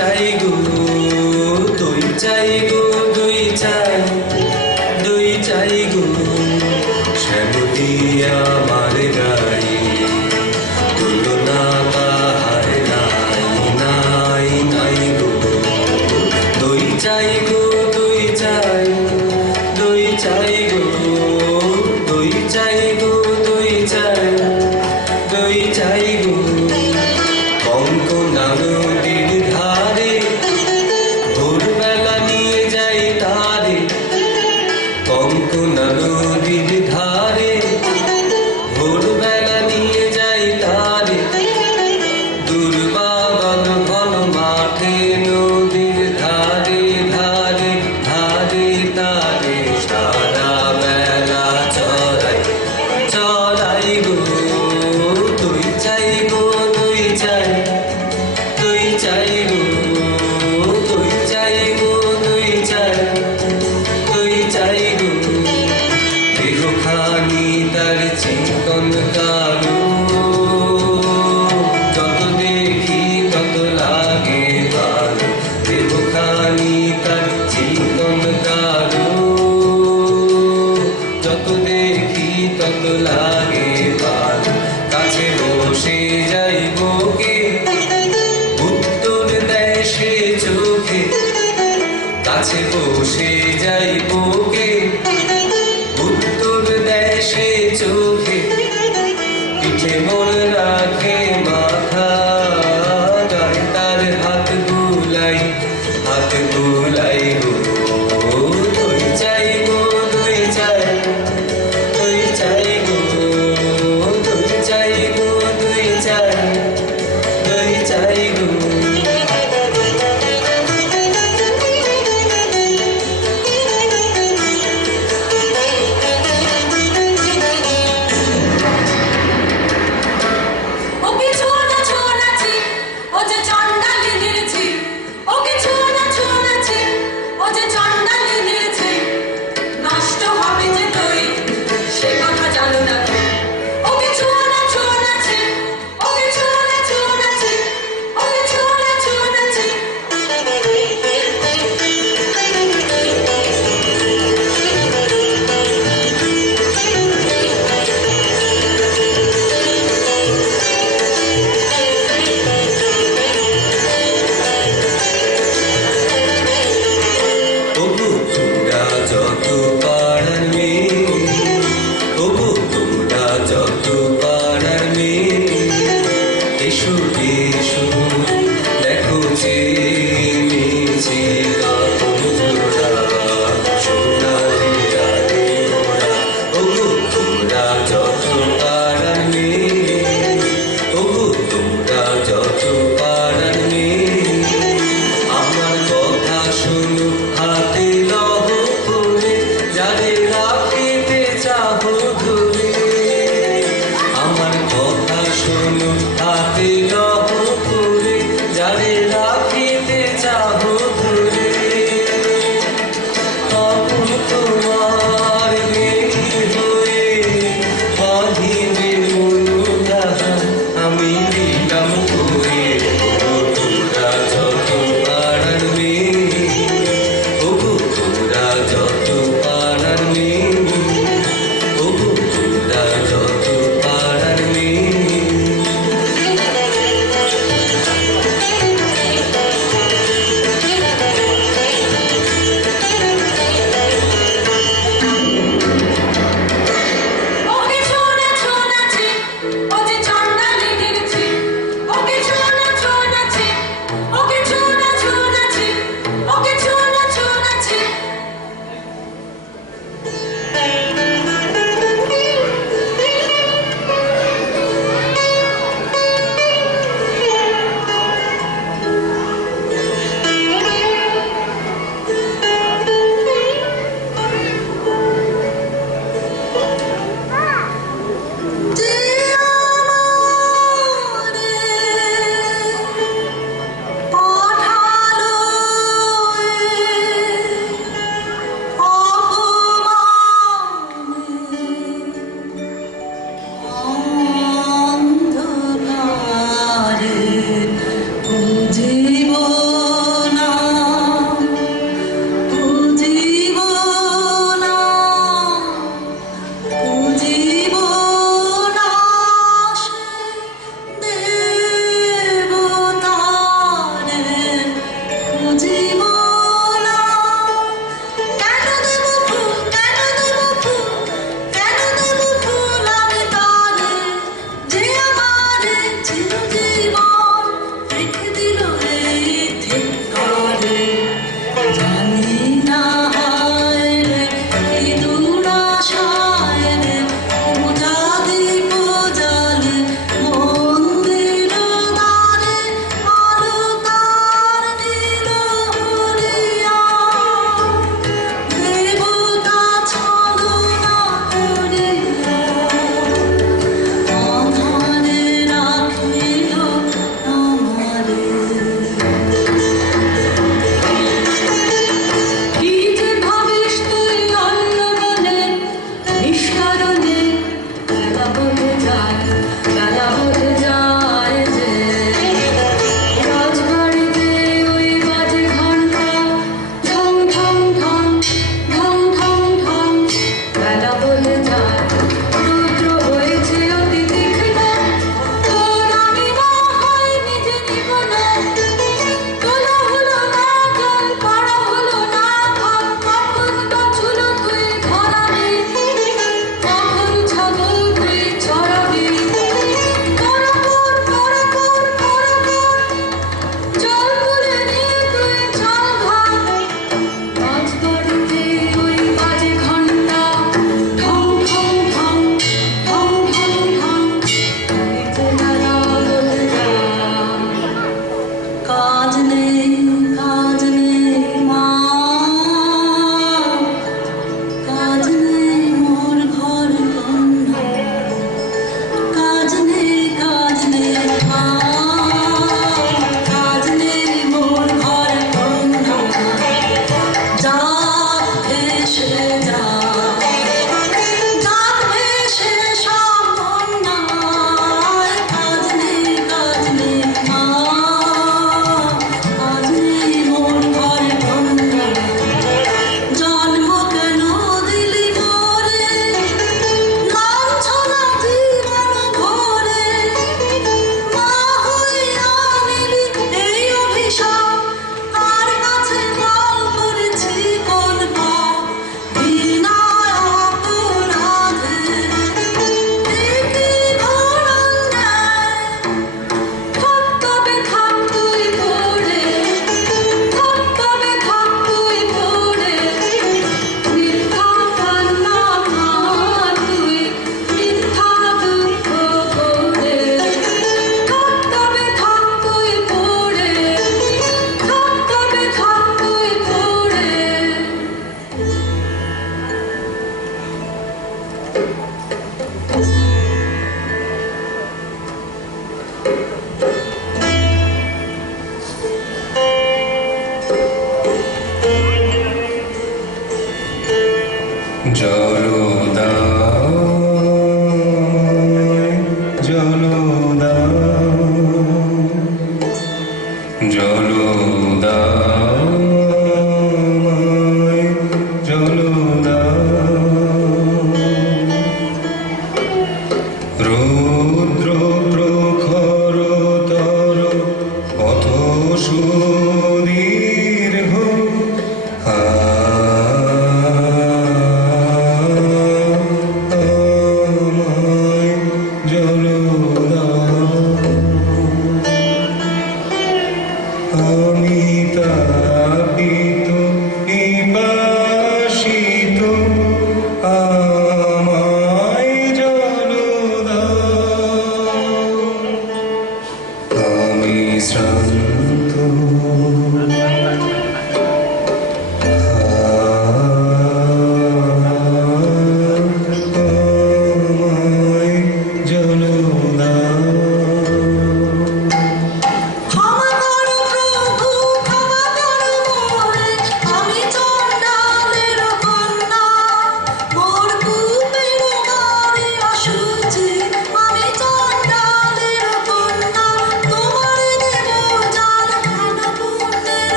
চাই গো দই চাই গো দই চাই দই চাই গো শ্যামতি আমার গাই তুলনা তাহার নাই নাই নাই গো দই চাই গো দই চাই দই চাই গো দই চাই গো দই চাই দই চাই গো কঙ্কনা নদীর ধারে ভোরবেলা নিয়ে যাই তারে কঙ্কনা নদীর ধারে ভোরবেলা নিয়ে যাই তারে দুর্বাগান ঘন মাঠে নদীর ধারে ধারে ধারে তারে সারা বেলা চড়াই চড়াই গো দই চাই গো দই চাই দই চাই গো দই চাই গো দই চাই দই চাই গো দেহখানি তার চিকন কালো যত দেখি তত লাগে ভালো দেহখানি তার চিকন কালো যত দেখি তত লাগে ভালো কাছে বসে যাইব কে উত্তর দেয় সে চোখে কাছে বসে যাইব কে উত্তর দেয় সে চোখে পিঠে মোর রাখে মাথা গায়ে তার হাত বুলাই গো দই চাই গো দই চাই দই চাই গো দই চাই গো দই চাই দই চাই গো যত পাড়ার মেয়ে ওগো তোমরা যত পাড়ার মেয়ে এসো এসো দেখো যে মেছে কাপড় জোড়া সোনালি গায়ে ওরা ওগো তোমরা যত পাড়ার মেয়ে ওগো তোমরা যত পাড়ার মেয়ে আমার কথা শোনো হাতে যারে রাখিতে চাহো ধরে আমার কথা শোনো হাতে লহ করে যারে রাখিতে চাহো ধরে তখন তোমার মেঘি হয়ে বাঁধিবে মনুরাহা আমি দিলাম করে তোমরা যত পাড়ার মেয়ে ওগো তোমরা যত পাড়ার মেয়ে ওগো তোমরা যত পাড়ার মেয়ে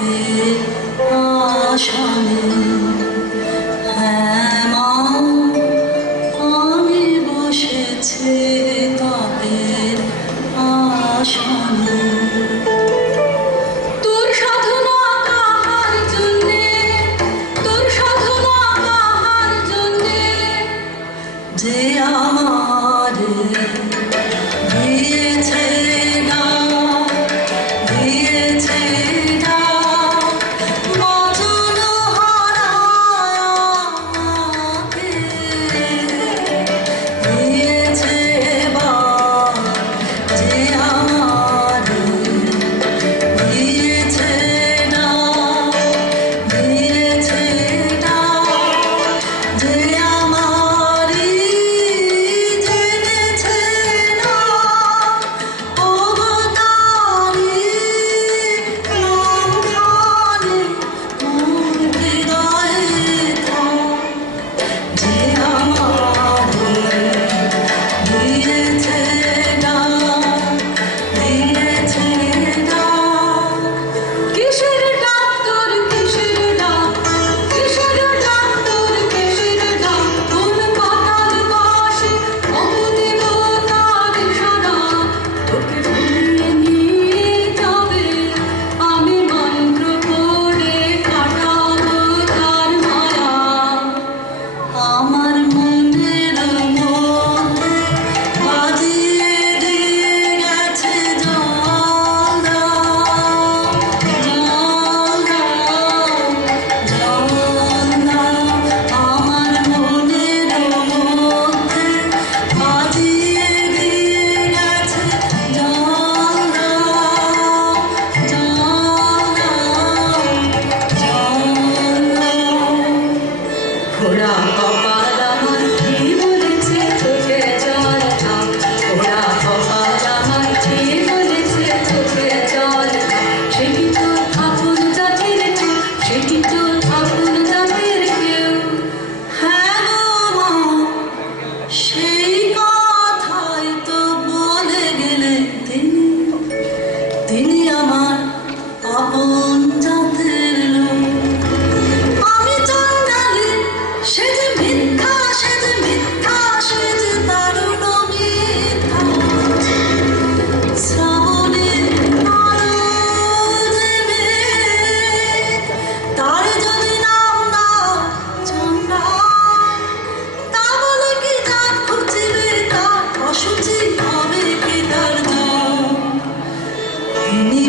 পাপের আশানে হ্যাঁ মা আমি বসেছি পাপের আশানে তোর সাধনা কাহার জন্যে তোর সাধনা কাহার জন্যে যে আমার দিয়েছে না দিয়েছে না মজন হারাকে দিয়েছে বা যে আমার দিয়েছে না দিয়েছে না যে আমারি জেনেছে না অবতারি নামখানি মোর হৃদয়ে থাক যে আমারি দিয়েছে না দিয়েছে না কিসের ডাক্তার কিসের ডাক কিসের ডাক্তার কিসের ডাক কোন পাতার পাশে অবদেবতার সারা তোকে ভুলিয়ে নিয়ে যাবে আমি মন্ত্র পড়ে কাটাবো তার মায়া আমার মনের মধ্যে বাজিয়ে দিয়ে গেছে জল আমার মনের মধ্যে বাজিয়ে দিয়ে গেছে জল ঘোড়া কপাল আমার কি বলেছে চোখে জল থাক ঘোড়া কপাল আমার কি বলেছে চোখে জল থাক সে কি তোর আপন জাতির কেউ সে কি তোর আপন জাতির কেউ হ্যাঁ গো মা সেই কথাই তো বলে গেলেন তিনি তিনি আমার আপন জাতের লোক আমি চন্ডালী সে যে মিথ্যা সে যে মিথ্যা সে যে দারুণ মিথ্যা শ্রাবণের আলো যে মেঘ, তার যদি নাম দাও চন্ডা তা বলে কি যার খুঁজিবে তার অসুচি হবে কি তার দাম তিনি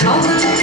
সবাই